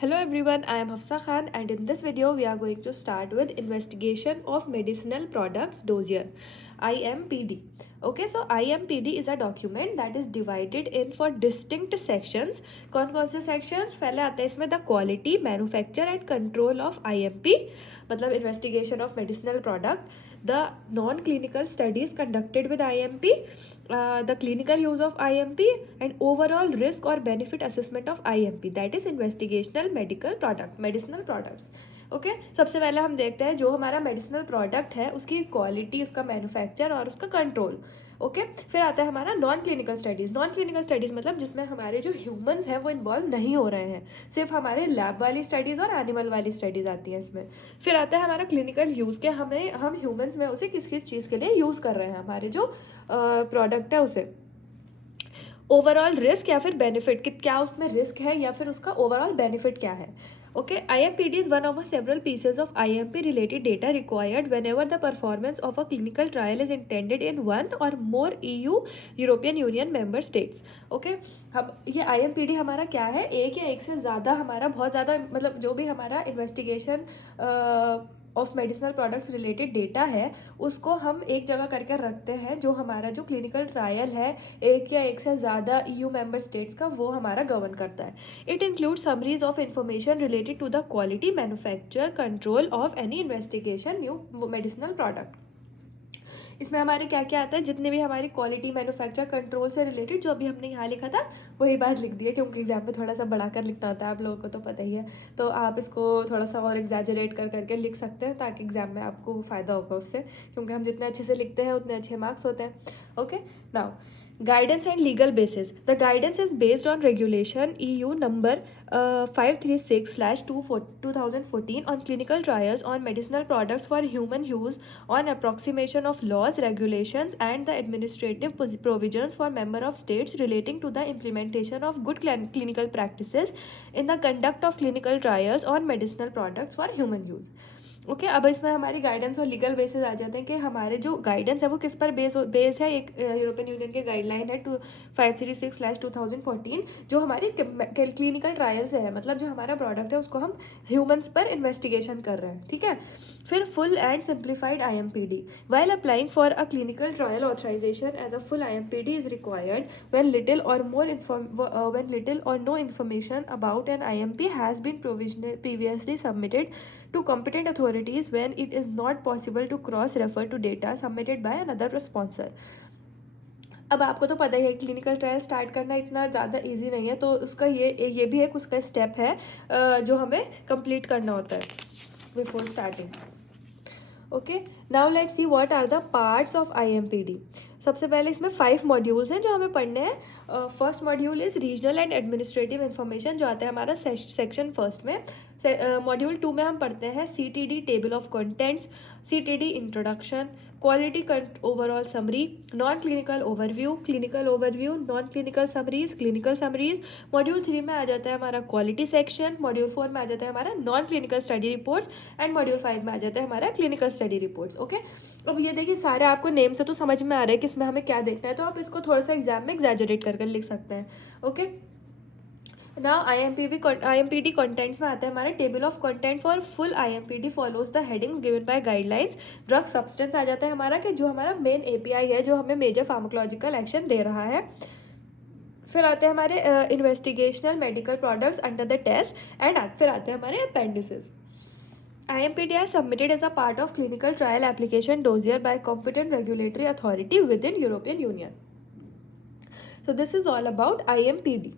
Hello everyone, I am Hafsa Khan and in this video we are going to start with investigation of medicinal products dossier IMPD. Okay, so IMPD is a document that is divided in for distinct sections. कौन से sections? पहले आता है इसमें the quality, manufacture and control of IMP, मतलब investigation of medicinal product, the non-clinical studies conducted with IMP, the clinical use of IMP and overall risk or benefit assessment of IMP, that is investigational medicinal products. Okay सबसे पहले हम देखते हैं जो हमारा medicinal product है उसकी quality, उसका मैन्युफैक्चर और उसका कंट्रोल. ओके फिर आता है हमारा नॉन क्लिनिकल स्टडीज़ मतलब जिसमें हमारे जो ह्यूमंस हैं वो इन्वॉल्व नहीं हो रहे हैं, सिर्फ हमारे लैब वाली स्टडीज़ और एनिमल वाली स्टडीज़ आती हैं इसमें. फिर आता है हमारा क्लिनिकल यूज़ के हम ह्यूमंस में उसे किस किस चीज़ के लिए यूज़ कर रहे हैं, हमारे जो प्रोडक्ट है उसे. ओवरऑल रिस्क या फिर बेनिफिट, कि क्या उसमें रिस्क है या फिर उसका ओवरऑल बेनिफिट क्या है. Okay, IMPD is one of several pieces of IMP related data required whenever the performance of a clinical trial is intended in one or more EU European Union member states. Okay, अब ये IMPD हमारा क्या है, एक या एक से ज़्यादा हमारा बहुत ज़्यादा मतलब जो भी हमारा investigation of medicinal products related data है उसको हम एक जगह करके रखते हैं. जो हमारा जो क्लिनिकल ट्रायल है एक या एक से ज़्यादा EU मेंबर स्टेट्स का वो हमारा गवर्न करता है. It includes summaries of information related to the quality, manufacture, control of any investigation new medicinal product. इसमें हमारे क्या क्या आता है, जितने भी हमारी क्वालिटी, मैन्युफैक्चर, कंट्रोल से रिलेटेड जो अभी हमने यहाँ लिखा था वही बात लिख दी है, क्योंकि एग्जाम में थोड़ा सा बढ़ाकर लिखना होता है, आप लोगों को तो पता ही है. तो आप इसको थोड़ा सा और एग्जैजरेट कर करके लिख सकते हैं ताकि एग्जाम में आपको फ़ायदा होगा उससे, क्योंकि हम जितने अच्छे से लिखते हैं उतने अच्छे मार्क्स होते हैं. Okay now guidance and legal basis. The guidance is based on regulation EU number 536/2014 on clinical trials on medicinal products for human use, on approximation of laws, regulations and the administrative provisions for member of states relating to the implementation of good clinical practices in the conduct of clinical trials on medicinal products for human use. Okay अब इसमें हमारी guidance और legal basis आ जाते हैं कि हमारे जो guidance है वो किस पर बेस है. एक यूरोपियन यूनियन के गाइडलाइन है 536/2014 जो हमारी क्लिनिकल ट्रायल से है, मतलब जो हमारा प्रोडक्ट है उसको हम ह्यूमंस पर इन्वेस्टिगेशन कर रहे हैं. ठीक है. फिर full and simplified IMPD. While applying for a clinical trial authorization as a full IMPD is required when little or no information about an IMP has been previously submitted to competent authorities when it is not possible to cross refer to data submitted by another sponsor. अब आपको तो पता ही है clinical trial start करना इतना ज़्यादा easy नहीं है, तो उसका ये भी एक उसका स्टेप है जो हमें कंप्लीट करना होता है before starting. Okay now let's see what are the parts of IMPD. सबसे पहले इसमें 5 मॉड्यूल्स हैं जो हमें पढ़ने हैं. First module is regional and administrative information जो आता है हमारा सेक्शन फर्स्ट में. मॉड्यूल 2 में हम पढ़ते हैं CTD table of contents, CTD introduction, quality overall summary, non clinical overview, clinical overview, non clinical summaries, clinical summaries. Module 3 में आ जाता है हमारा क्वालिटी सेक्शन, मॉड्यूल 4 में आ जाता है हमारा non clinical study reports and module 5 में आ जाता है हमारा क्लिनिकल स्टडी रिपोर्ट्स. ओके अब ये देखिए सारे आपको नेम से तो समझ में आ रहा है कि इसमें हमें क्या देखना है, तो आप इसको थोड़ा सा एग्जाम में एग्जैजरेट कर लिख सकते हैं. ओके नाउ IMPD कंटेंट्स में आता है हमारा table of content for full IMPD follows the headings given by guidelines. Drug substance आ जाता है हमारा कि जो हमारा मेन API है जो हमें मेजर फार्माकोलॉजिकल एक्शन दे रहा है. फिर आते हैं हमारे investigational medical products under the test and फिर आते हैं हमारे appendices. IMPD are submitted as a part of clinical trial application dossier by competent regulatory authority within European Union. So this is all about IMPD.